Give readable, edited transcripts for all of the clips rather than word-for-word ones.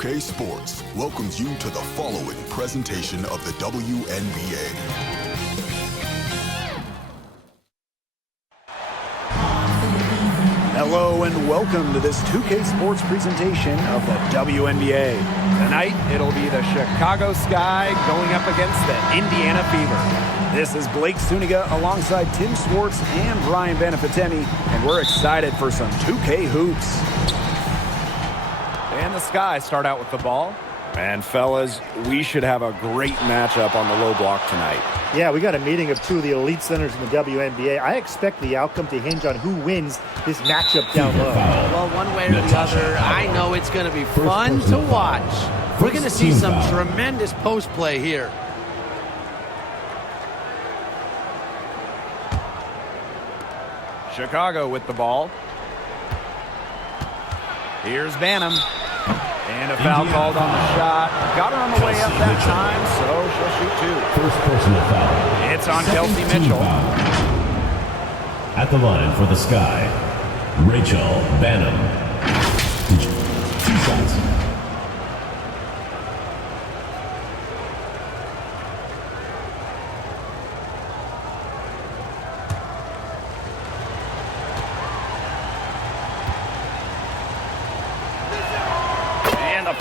2K Sports welcomes you to the following presentation of the WNBA. Hello and welcome to this 2K Sports presentation of the WNBA. Tonight, it'll be the Chicago Sky going up against the Indiana Fever. This is Blake Suniga alongside Tim Swartz and Brian Benefitemi, and we're excited for some 2K hoops. And the Sky start out with the ball. And fellas, we should have a great matchup on the low block tonight. Yeah, we got a meeting of two of the elite centers in the WNBA. I expect the outcome to hinge on who wins this matchup down low. Well, one way or the other, I know it's going to be fun to watch. We're going to see some tremendous post play here. Chicago with the ball. Here's Banham. And a foul called on the shot. Got her on the way up that time, so she'll shoot two. First personal foul. It's on Kelsey Mitchell. At the line for the Sky, Rachel Banham. 2 shots.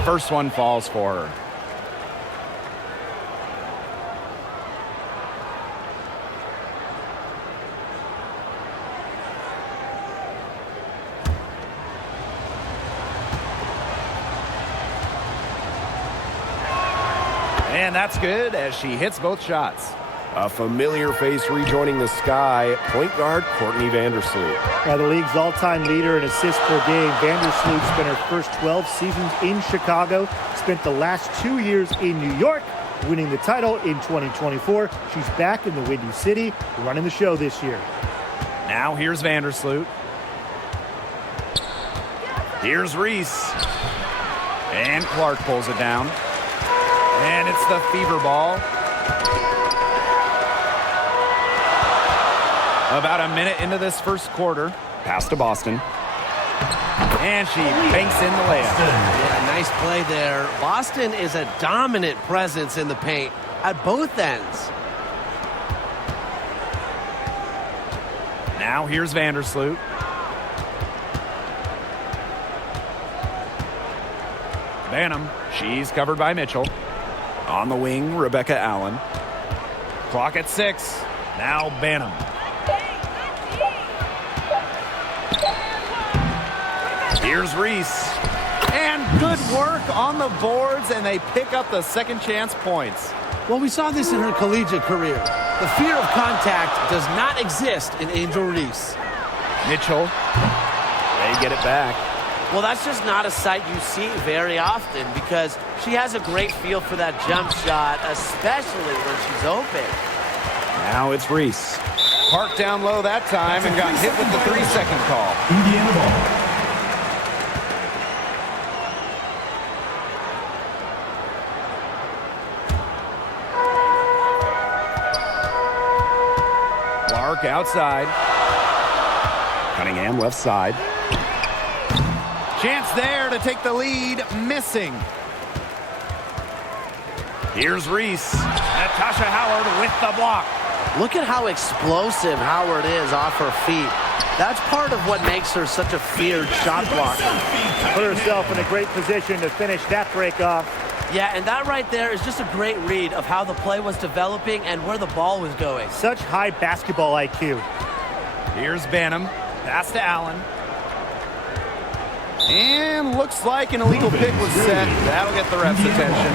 First one falls for her. And that's good as she hits both shots. A familiar face rejoining the Sky, point guard Courtney Vandersloot. The league's all-time leader in assists per game. Vandersloot spent her first 12 seasons in Chicago, spent the last 2 years in New York, winning the title in 2024. She's back in the Windy City, running the show this year. Now here's Vandersloot. Here's Reese. And Clark pulls it down. And it's the Fever ball. About a minute into this first quarter. Pass to Boston. And she banks in the layup. Yeah, nice play there. Boston is a dominant presence in the paint at both ends. Now here's Vandersloot. Banham. She's covered by Mitchell. On the wing, Rebecca Allen. Clock at 6. Now Banham. Here's Reese. And good work on the boards, and they pick up the second chance points. Well, we saw this in her collegiate career. The fear of contact does not exist in Angel Reese. Mitchell. They get it back. Well, that's just not a sight you see very often because she has a great feel for that jump shot, especially when she's open. Now it's Reese. Parked down low that time and got hit with the 3-second call. Indiana ball. Clark outside. Cunningham left side. Chance there to take the lead, missing. Here's Reese. Natasha Howard with the block. Look at how explosive Howard is off her feet. That's part of what makes her such a feared shot blocker. Put herself in a great position to finish that break off. Yeah, and that right there is just a great read of how the play was developing and where the ball was going. Such high basketball IQ. Here's Banham. Pass to Allen. And looks like an illegal pick was set. That'll get the ref's attention.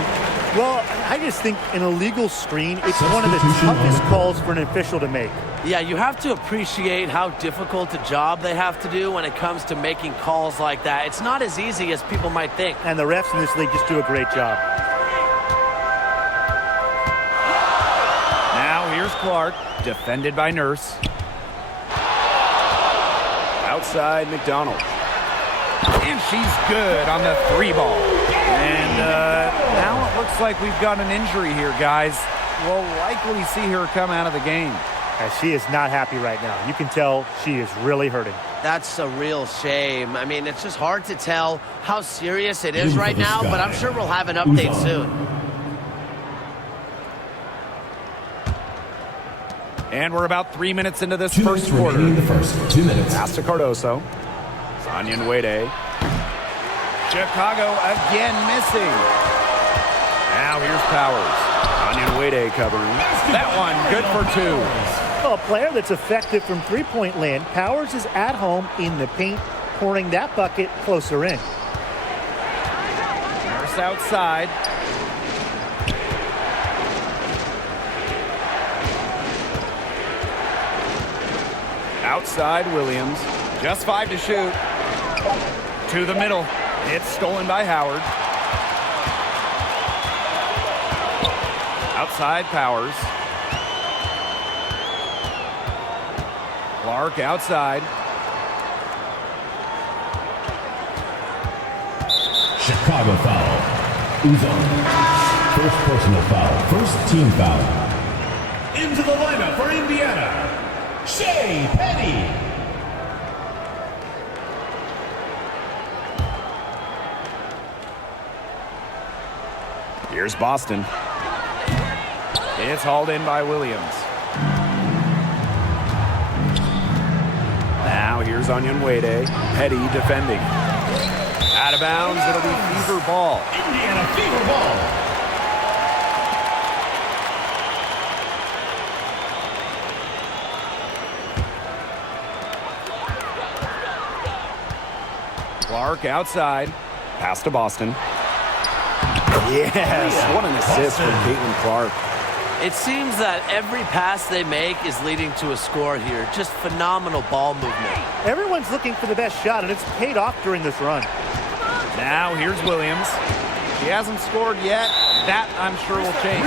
Well, I just think an illegal screen, it's one of the toughest calls for an official to make. Yeah, you have to appreciate how difficult a job they have to do when it comes to making calls like that. It's not as easy as people might think. And the refs in this league just do a great job. Now here's Clark, defended by Nurse. Outside McDonald. And she's good on the 3 ball. And now it looks like we've got an injury here, guys. We'll likely see her come out of the game. She is not happy right now. You can tell she is really hurting. That's a real shame. I mean, it's just hard to tell how serious it is right now, but I'm sure we'll have an update soon. And we're about 3 minutes into this first quarter. The first 2 minutes. Pass to Cardoso. Sonia Nwede. Chicago again missing. Now here's Powers. Sonia Nwede covering. That one good for 2. Well, a player that's effective from three-point land. Powers is at home in the paint, pouring that bucket closer in. Nurse outside. Outside Williams. Just 5 to shoot. To the middle. It's stolen by Howard. Outside Powers. Clark outside. Chicago foul. Uzon. First personal foul. First team foul. Into the lineup for Indiana, Shea Penny. Here's Boston. It's hauled in by Williams. Now here's Sonia Nwede. Petty defending. Out of bounds, it'll be Fever ball. Indiana Fever ball. Clark outside. Pass to Boston. Yes, what an assist from Caitlin Clark. It seems that every pass they make is leading to a score here. Just phenomenal ball movement. Everyone's looking for the best shot, and it's paid off during this run. Now here's Williams. She hasn't scored yet. That, I'm sure, will change.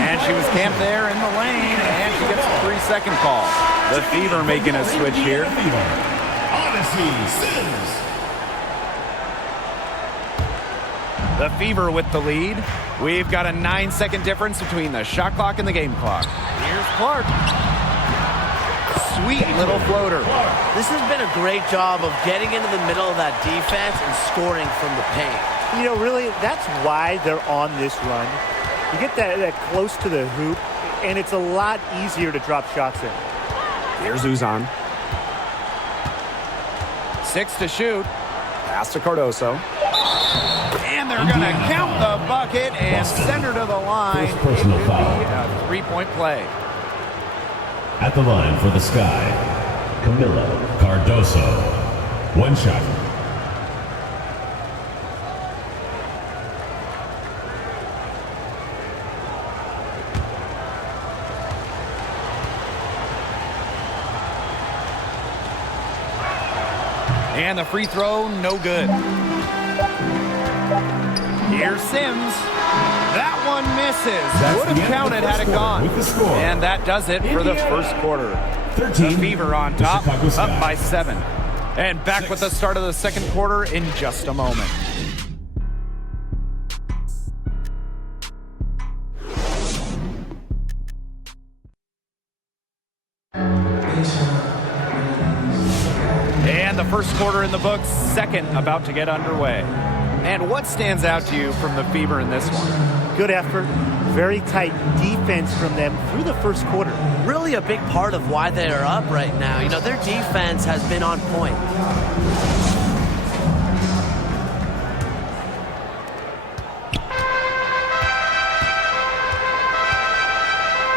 And she was camped there in the lane, and she gets a 3-second call. The Fever making a switch here. Odyssey Sims. The Fever with the lead. We've got a 9-second difference between the shot clock and the game clock. Here's Clark. Sweet little floater. This has been a great job of getting into the middle of that defense and scoring from the paint. You know, really, that's why they're on this run. You get that close to the hoop, and it's a lot easier to drop shots in. Here's Uzon. 6 to shoot. Pass to Cardoso. And they're going to count the bucket and send her to the line. First personal foul. A 3-point play. At the line for the Sky, Camila Cardoso. One shot. And the free throw, no good. Here's Sims. That one misses. Would have counted had it gone. And that does it for the first quarter. 13. The Fever on top, up by 7. And back with the start of the second quarter in just a moment. And the first quarter in the books, second about to get underway. And what stands out to you from the Fever in this one? Good effort, very tight defense from them through the first quarter. Really a big part of why they are up right now. You know, their defense has been on point.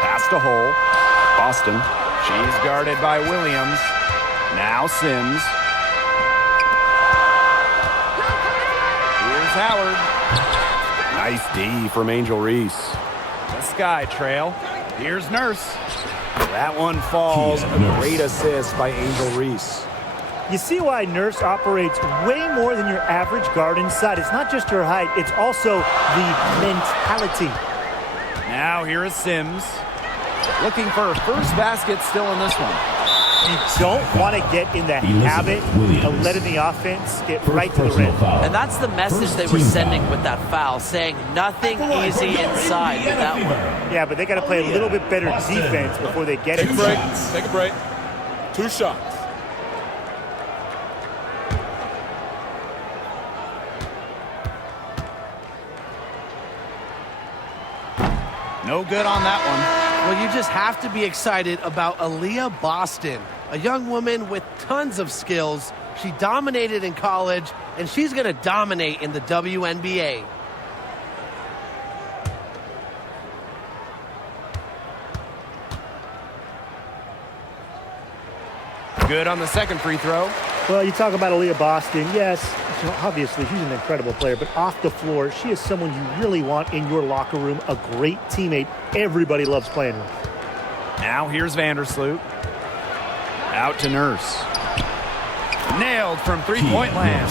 Pass to Hole. Boston. She's guarded by Williams. Now Sims. Here's Howard. Nice D from Angel Reese. The Sky trail. Here's Nurse. That one falls. A great assist by Angel Reese. You see why Nurse operates way more than your average guard inside. It's not just her height, it's also the mentality. Now here is Sims. Looking for her first basket still in this one. You don't want to get in the habit of letting the offense get right to the rim. And that's the message they were sending with that foul, saying nothing easy inside with that one. Yeah, but they got to play a little bit better defense before they get it. Take a break. 2 shots. No good on that one. Well, you just have to be excited about Aaliyah Boston, a young woman with tons of skills. She dominated in college, and she's going to dominate in the WNBA. Good on the second free throw. Well, you talk about Aaliyah Boston. Yes, obviously she's an incredible player, but off the floor, she is someone you really want in your locker room, a great teammate everybody loves playing with. Now here's Vandersloot. Out to Nurse. Nailed from three-point land.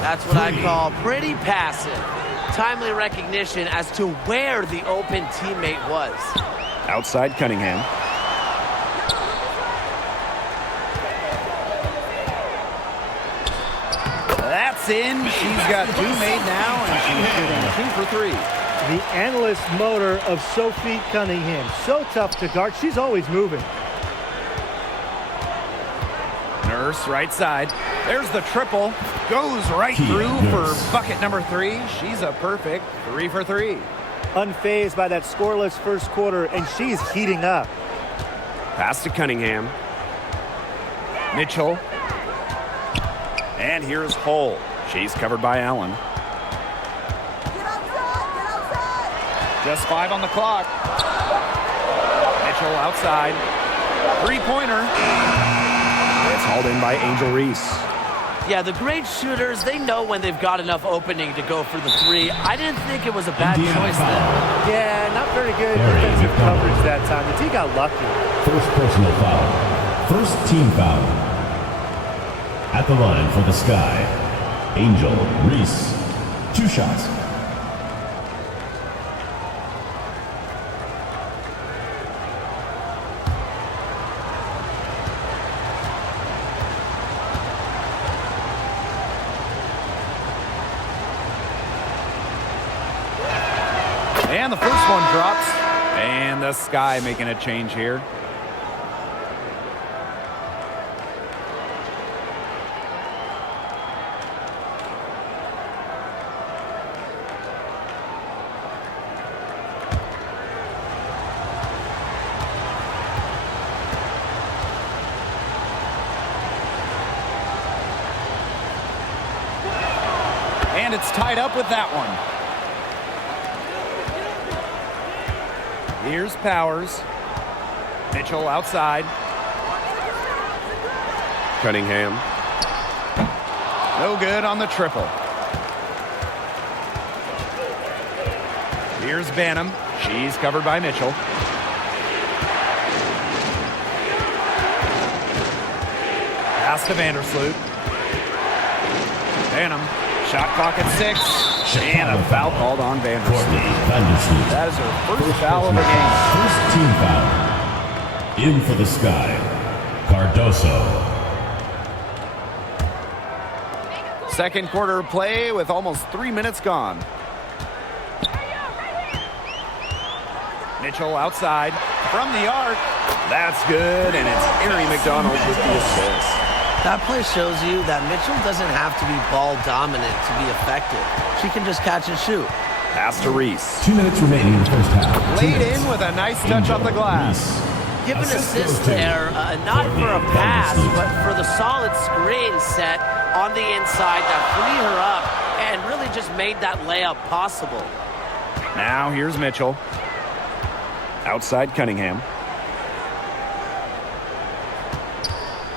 That's what I call pretty passive. Timely recognition as to where the open teammate was. Outside Cunningham. That's in. She's got 2 made now, and she's shooting 2 for 3. The endless motor of Sophie Cunningham. So tough to guard. She's always moving. Nurse right side. There's the triple. Goes right through for bucket number 3. She's a perfect 3 for 3. Unfazed by that scoreless first quarter, and she's heating up. Pass to Cunningham. Mitchell. And here's Hull. She's covered by Allen. Just 5 on the clock. Mitchell outside. 3-pointer. It's hauled in by Angel Reese. Yeah, the great shooters, they know when they've got enough opening to go for the 3. I didn't think it was a bad choice there. Yeah, not very good defensive coverage that time. The team got lucky. First personal foul. First team foul. At the line for the Sky, Angel Reese. 2 shots. And the first one drops. And the Sky making a change here. And it's tied up with that one. Here's Powers. Mitchell outside. Cunningham. No good on the triple. Here's Banham. She's covered by Mitchell. Pass to Vandersloot. Banham. Shot clock at 6. And a foul called on Vandersloot. That is her first foul of the game. First team foul. In for the Sky, Cardoso. Second quarter play with almost 3 minutes gone. Mitchell outside from the arc. That's good, and it's Ari McDonald with the assist. That play shows you that Mitchell doesn't have to be ball dominant to be effective. She can just catch and shoot. Pass to Reese. 2 minutes remaining in the first half. Laid in with a nice touch off the glass. Give an assist there, not for a pass, but for the solid screen set on the inside that freed her up and really just made that layup possible. Now here's Mitchell. Outside Cunningham.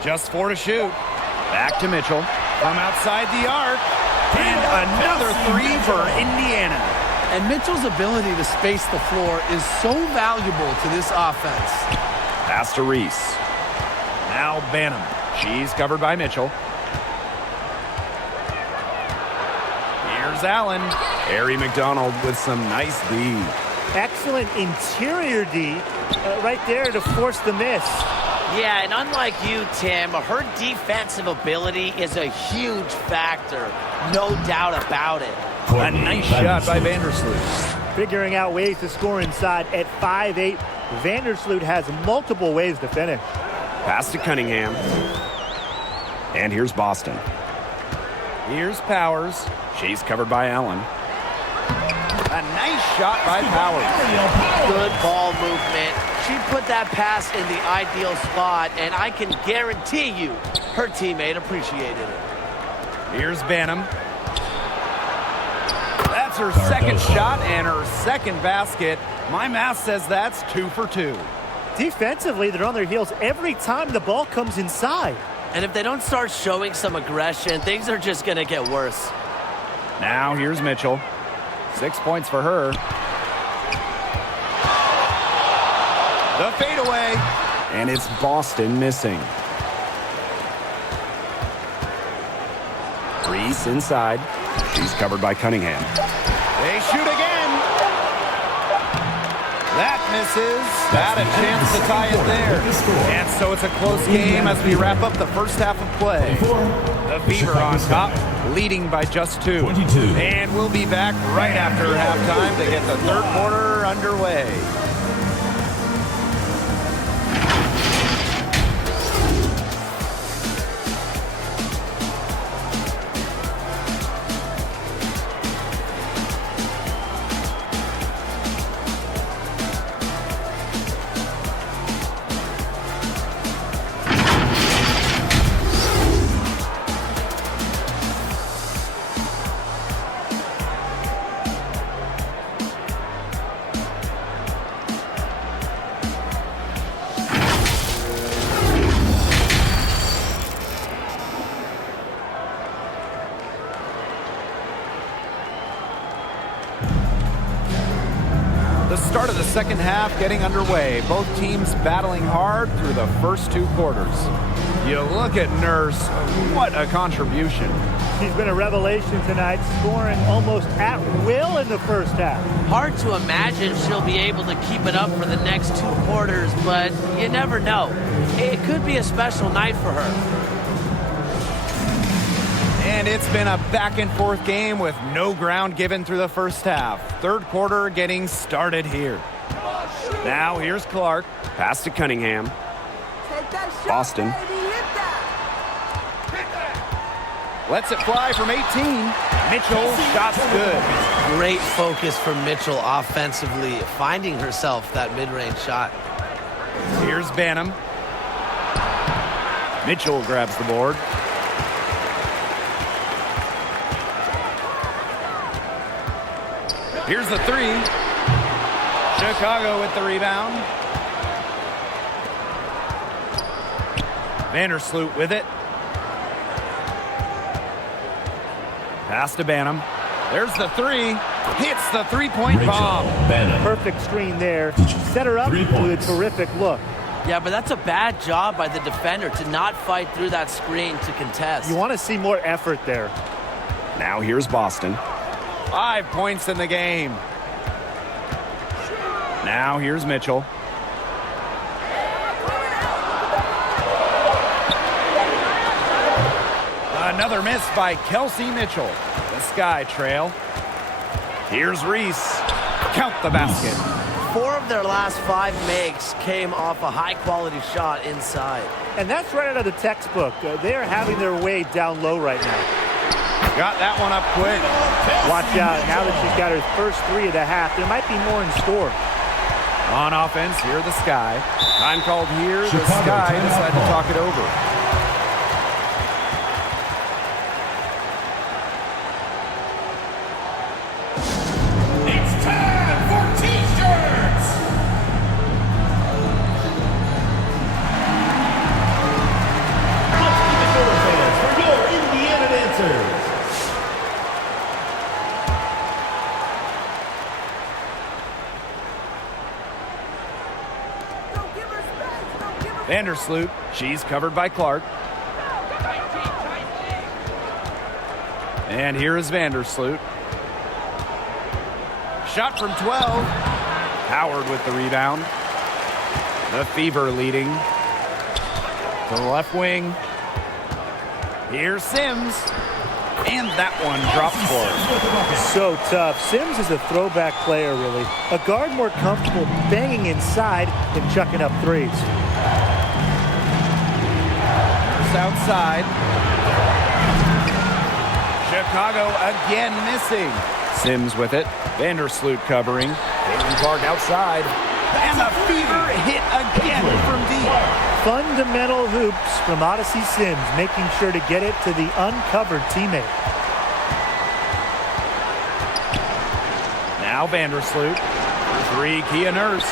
Just 4 to shoot. Back to Mitchell. From outside the arc. And another 3 for Indiana. And Mitchell's ability to space the floor is so valuable to this offense. Pass to Reese. Now Banham. She's covered by Mitchell. Here's Allen. Ari McDonald with some nice D. Excellent interior D right there to force the miss. Yeah, and unlike you, Tim, her defensive ability is a huge factor. No doubt about it. A nice shot by Vandersloot. Figuring out ways to score inside at 5'8", Vandersloot has multiple ways to finish. Pass to Cunningham. And here's Boston. Here's Powers. She's covered by Allen. A nice shot by Powers. Good ball movement. She put that pass in the ideal spot, and I can guarantee you her teammate appreciated it. Here's Banham. That's her second shot and her second basket. My math says that's 2 for 2. Defensively, they're on their heels every time the ball comes inside. And if they don't start showing some aggression, things are just going to get worse. Now here's Mitchell. 6 points for her. The fadeaway. And it's Boston missing. Reese inside. She's covered by Cunningham. They shoot again. That misses. Had a chance to tie it there. And so it's a close game as we wrap up the first half of play. The Fever on top, leading by just 2. And we'll be back right after halftime to get the third quarter underway. The start of the second half getting underway. Both teams battling hard through the first 2 quarters. You look at Nurse, what a contribution. She's been a revelation tonight, scoring almost at will in the first half. Hard to imagine she'll be able to keep it up for the next 2 quarters, but you never know. It could be a special night for her. And it's been a back-and-forth game with no ground given through the first half. Third quarter getting started here. Now here's Clark. Pass to Cunningham. Boston. Lets it fly from 18. Mitchell, shot's good. Great focus from Mitchell offensively, finding herself that mid-range shot. Here's Banham. Mitchell grabs the board. Here's the 3. Chicago with the rebound. Vandersloot with it. Pass to Banham. There's the 3. Hits the three-point bomb. Perfect screen there. Set her up with a terrific look. Yeah, but that's a bad job by the defender to not fight through that screen to contest. You want to see more effort there. Now here's Boston. 5 points in the game. Now here's Mitchell. Another miss by Kelsey Mitchell. The Sky trail. Here's Reese. Count the basket. 4 of their last 5 makes came off a high-quality shot inside. And that's right out of the textbook. They're having their way down low right now. Got that one up quick. Watch out. Now that she's got her first 3 of the half, there might be more in store. On offense, here the Sky. Time called here. The Sky decide to talk it over. It's time for T-shirts! Let's keep it going, fans, for your Indiana dancers. Vandersloot. She's covered by Clark. And here is Vandersloot. Shot from 12. Howard with the rebound. The Fever leading. to the left wing. Here's Sims. And that one drops for her. So tough. Sims is a throwback player, really. A guard more comfortable banging inside than chucking up threes. First outside. Chicago again missing. Sims with it. Vandersloot covering. Caitlin Clark outside. And the Fever hit again from deep. Fundamental hoops from Odyssey Sims, making sure to get it to the uncovered teammate. Now Vandersloot. Three, Kia Nurse.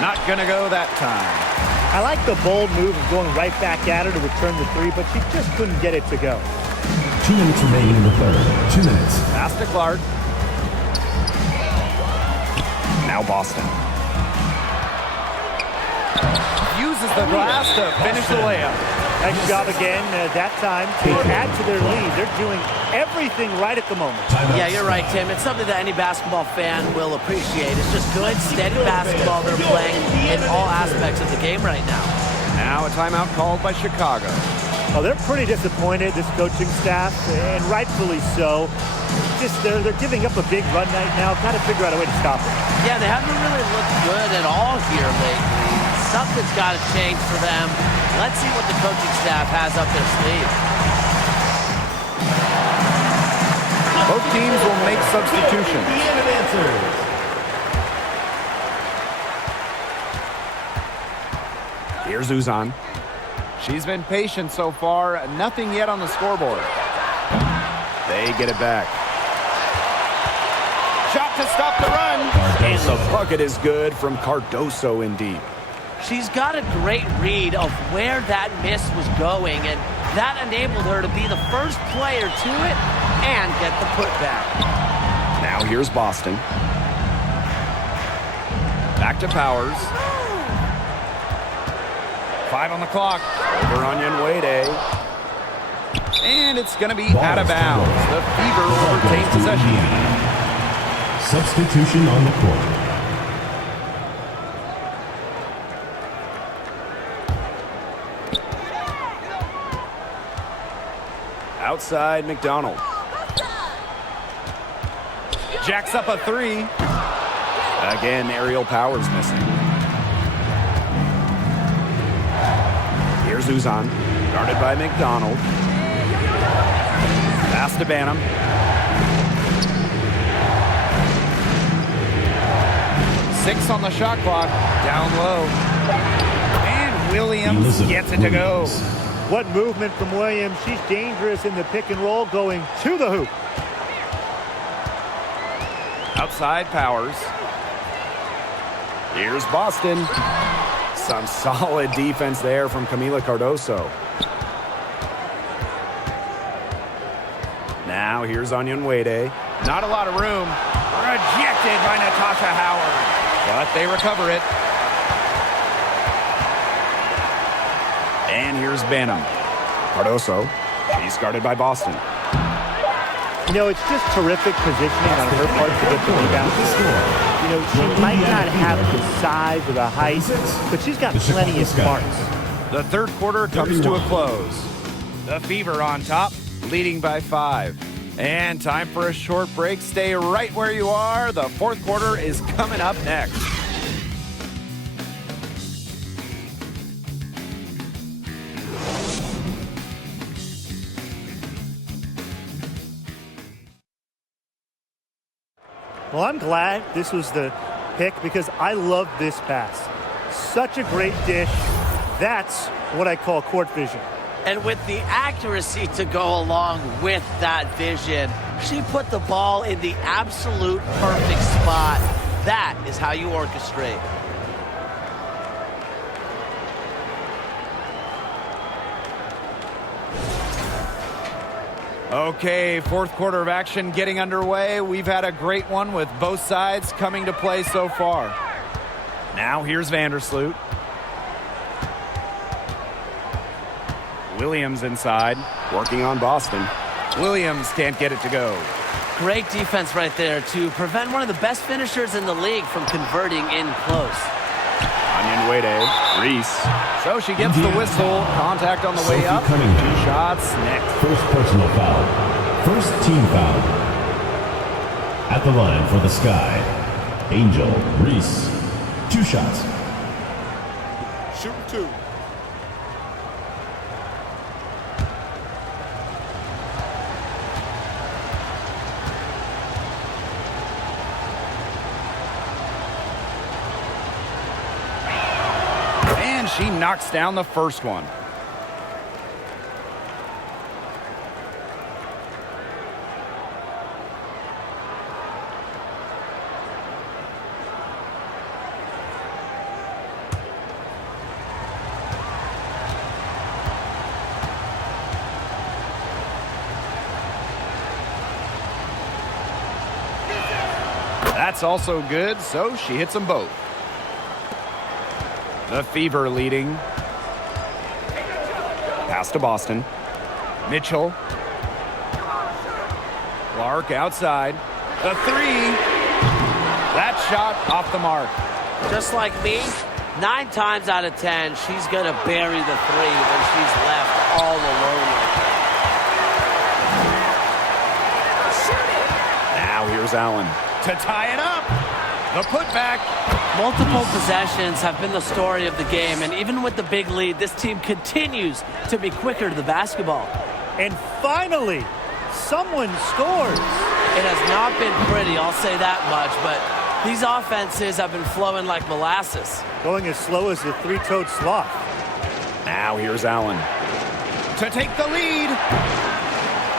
Not going to go that time. I like the bold move of going right back at her to return the three, but she just couldn't get it to go. 2 minutes remaining in the third. 2 minutes. Pass to Clark. Now Boston. Uses the glass to finish the layup. Nice job again that time to add to their lead. They're doing everything right at the moment. Yeah, you're right, Tim. It's something that any basketball fan will appreciate. It's just good, steady basketball they're playing in all aspects of the game right now. Now a timeout called by Chicago. Oh, they're pretty disappointed, this coaching staff, and rightfully so. They're giving up a big run right now. Got to figure out a way to stop it. Yeah, they haven't really looked good at all here lately. Something's got to change for them. Let's see what the coaching staff has up their sleeve. Both teams will make substitutions. Here's Uzan. She's been patient so far. Nothing yet on the scoreboard. They get it back. Shot to stop the run. And the bucket is good from Cardoso in deep. She's got a great read of where that miss was going, and that enabled her to be the first player to it and get the putback. Now here's Boston. Back to Powers. 5 on the clock. Over Onion Wade. And it's going to be out of bounds. The Fever will retain possession. Substitution on the court. Outside McDonald. Jacks up a three. Again, aerial Powers missing. Here's Uzan, guarded by McDonald. Pass to Banham. Six on the shot clock, down low. And Williams gets it to go. What movement from Williams. She's dangerous in the pick and roll, going to the hoop. Outside Powers. Here's Boston. Some solid defense there from Camila Cardoso. Now here's Onion Wade. Not a lot of room. Rejected by Natasha Howard. But they recover it. And here's Banham. Cardoso. She's guarded by Boston. You know, it's just terrific positioning on her part to get the rebound. You know, she might not have the size or the height, but she's got plenty of smarts. The third quarter comes to a close. The Fever on top, leading by 5. And time for a short break. Stay right where you are. The fourth quarter is coming up next. Well, I'm glad this was the pick because I love this pass. Such a great dish. That's what I call court vision. And with the accuracy to go along with that vision, she put the ball in the absolute perfect spot. That is how you orchestrate. Okay, fourth quarter of action getting underway. We've had a great one with both sides coming to play so far. Now here's Vandersloot. Williams inside, working on Boston. Williams can't get it to go. Great defense right there to prevent one of the best finishers in the league from converting in close. Onyenwede, Reese. So she gets the whistle. Contact on the way up. 2 shots next. First personal foul. First team foul. At the line for the Sky, Angel Reese. 2 shots. Shooting 2. And she knocks down the first one. That's also good, so she hits them both. The Fever leading. Pass to Boston. Mitchell. Clark outside. The 3. That shot off the mark. Just like me, 9 times out of 10, she's going to bury the 3 when she's left all alone. Now here's Allen to tie it up. The putback. Multiple possessions have been the story of the game, and even with the big lead, this team continues to be quicker to the basketball. And finally, someone scores. It has not been pretty, I'll say that much, but these offenses have been flowing like molasses. Going as slow as a 3-toed sloth. Now here's Allen to take the lead.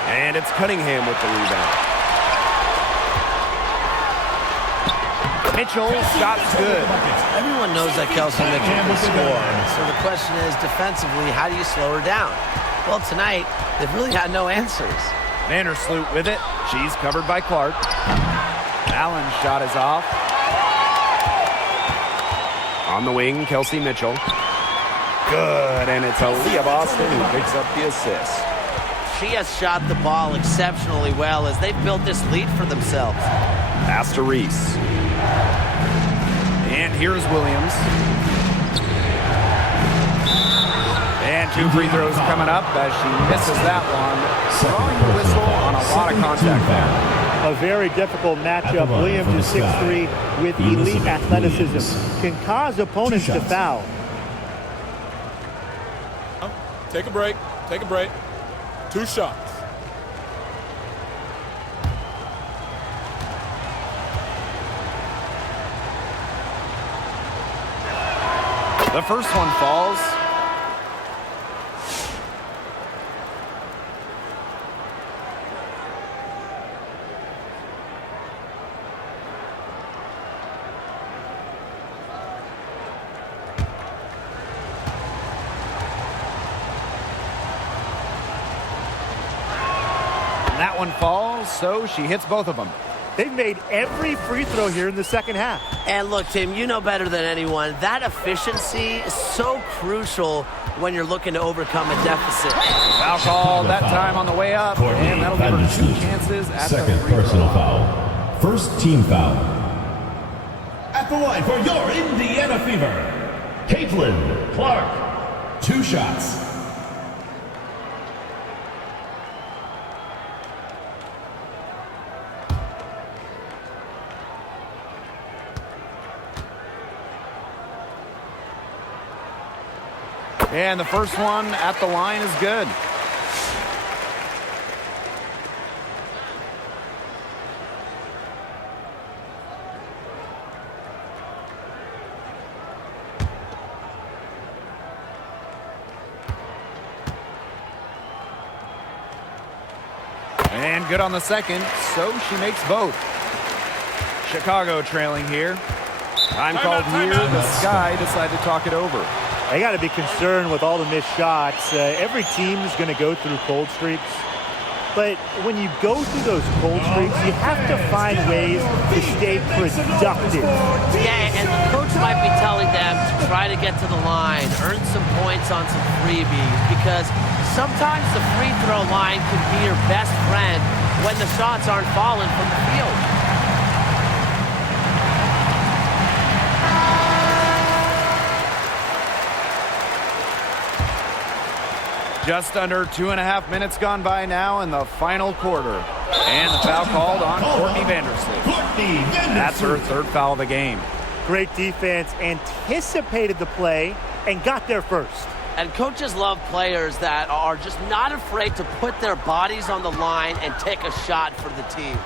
And it's Cunningham with the rebound. Mitchell, shot's good. Everyone knows that Kelsey Mitchell can score. So the question is, defensively, how do you slow her down? Well, tonight, they've really had no answers. Vandersloot with it. She's covered by Clark. Allen's shot is off. On the wing, Kelsey Mitchell. Good, and it's Aaliyah Boston who picks up the assist. She has shot the ball exceptionally well as they've built this lead for themselves. Pass to Reese. And here's Williams. And 2 free throws coming up as she misses that one. Throwing the whistle on a lot of contact there. A very difficult matchup. Williams is 6'3" with elite athleticism. Can cause opponents to foul. Take a break. Take a break. 2 shots. The first one falls. That one falls, so she hits both of them. They've made every free throw here in the second half. And look, Tim, you know better than anyone, that efficiency is so crucial when you're looking to overcome a deficit. Foul call that time on the way up, and that'll give her 2 chances at Second the free throw personal line. foul. First team foul. At the line for your Indiana Fever, Caitlin Clark. 2 shots. And the first one at the line is good. And good on the second, so she makes both. Chicago trailing here. Time called here. The Sky decide to talk it over. They got to be concerned with all the missed shots. Every team is going to go through cold streaks. But when you go through those cold streaks, you have to find ways to stay productive. Yeah, and the coach might be telling them to try to get to the line, earn some points on some freebies, because sometimes the free throw line can be your best friend when the shots aren't falling from the field. Just under 2.5 minutes gone by now in the final quarter. And the foul called on Courtney Vandersloot. That's her third foul of the game. Great defense, anticipated the play, and got there first. And coaches love players that are just not afraid to put their bodies on the line and take a shot for the team.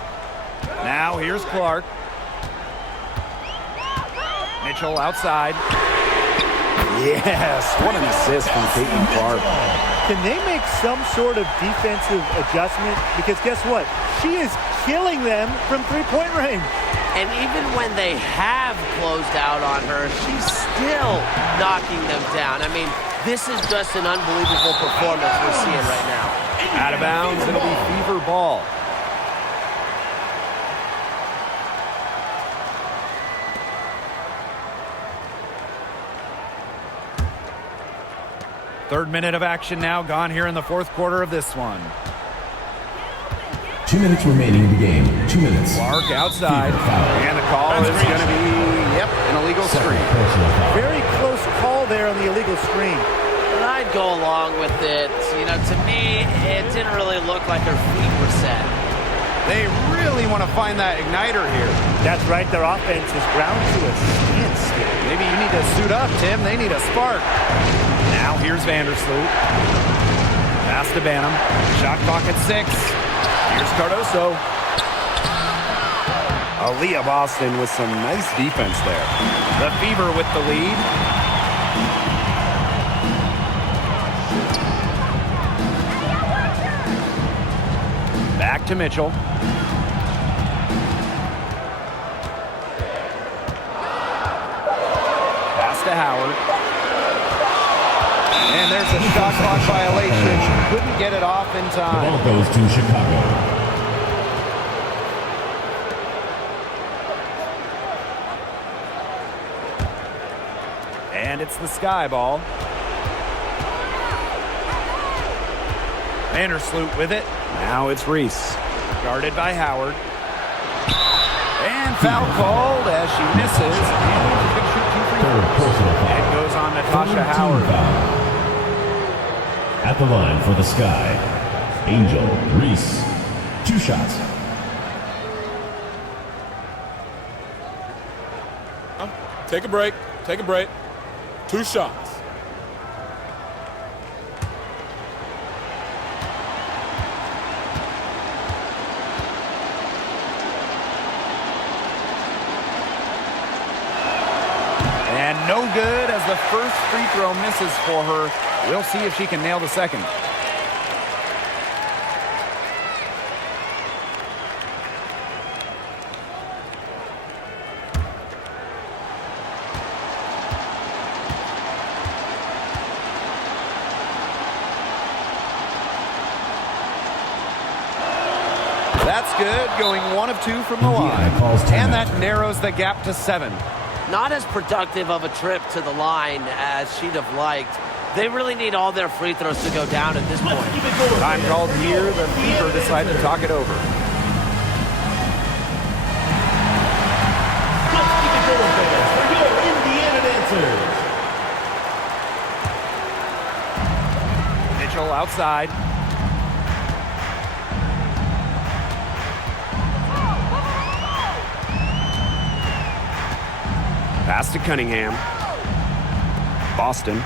Now here's Clark. Mitchell outside. Yes, what an assist from Caitlin Clark. Can they make some sort of defensive adjustment? Because guess what? She is killing them from three-point range. And even when they have closed out on her, she's still knocking them down. I mean, this is just an unbelievable performance we're seeing right now. Out of bounds, it'll be Fever ball. Third minute of action now gone here in the fourth quarter of this one. 2 minutes remaining in the game. 2 minutes. Clark outside. And the call is going to be, an illegal screen. Very close call there on the illegal screen. And I'd go along with it. You know, to me, it didn't really look like her feet were set. They really want to find that igniter here. That's right. Their offense is ground to a standstill. Maybe you need to suit up, Tim. They need a spark. Now here's Vandersloot. Pass to Banham. Shot clock at 6. Here's Cardoso. Aaliyah Boston with some nice defense there. The Fever with the lead. Back to Mitchell. Pass to Howard. And there's a shot clock violation. She couldn't get it off in time. The ball goes to Chicago. And it's the Sky ball. Vandersloot with it. Now it's Reese. Guarded by Howard. And foul called as she misses. And she's going to shoot 2 free throws. And goes on Natasha Howard. At the line for the Sky, Angel Reese. 2 shots. Take a break. Take a break. 2 shots. And no good as the first free throw misses for her. We'll see if she can nail the second. That's good, going 1 of 2 from the line. And that narrows the gap to 7. Not as productive of a trip to the line as she'd have liked. They really need all their free throws to go down at this point. Time called here. The Fever decide to talk it over. Let's keep it going, fans, for your Indiana Dancers. Mitchell outside. Pass to Cunningham. Boston.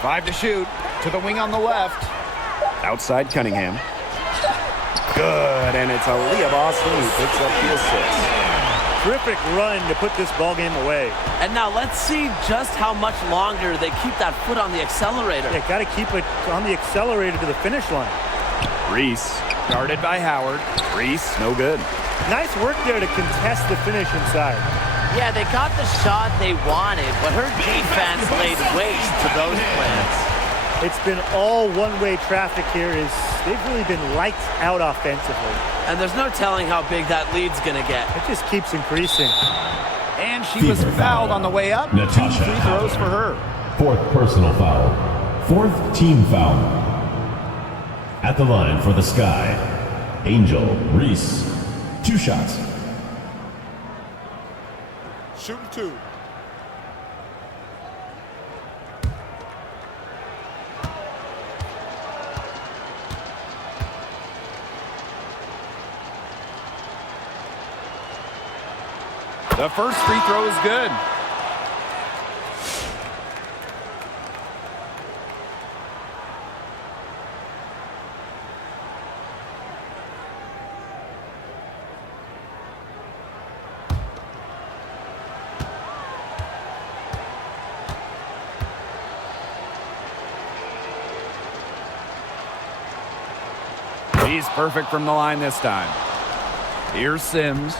5 to shoot. To the wing on the left. Outside Cunningham. Good, and it's Aaliyah Boston who picks up the assist. Terrific run to put this ball game away. And now let's see just how much longer they keep that foot on the accelerator. They got to keep it on the accelerator to the finish line. Reese, guarded by Howard. Reese, no good. Nice work there to contest the finish inside. Yeah, they got the shot they wanted, but her defense laid waste to those plans. It's been all one-way traffic here. They've really been lights out offensively. And there's no telling how big that lead's going to get. It just keeps increasing. And she was fouled on the way up. Natasha 2 free throws for her. 4th personal foul. 4th team foul. At the line for the Sky, Angel Reese. 2 shots. Shooting 2. The first free throw is good. He's perfect from the line this time. Here's Sims.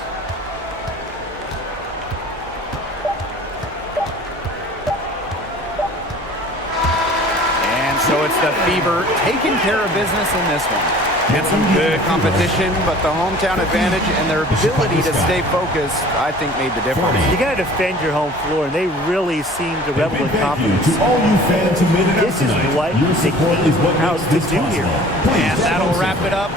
And so it's the Fever taking care of business in this one. And some good competition, but the hometown advantage and their ability to stay focused, I think, made the difference. You got to defend your home floor, and they really seem to revel in confidence. To all you fans who made it out This is tonight, what your support is what makes makes this to do here. possible. And that'll wrap it up.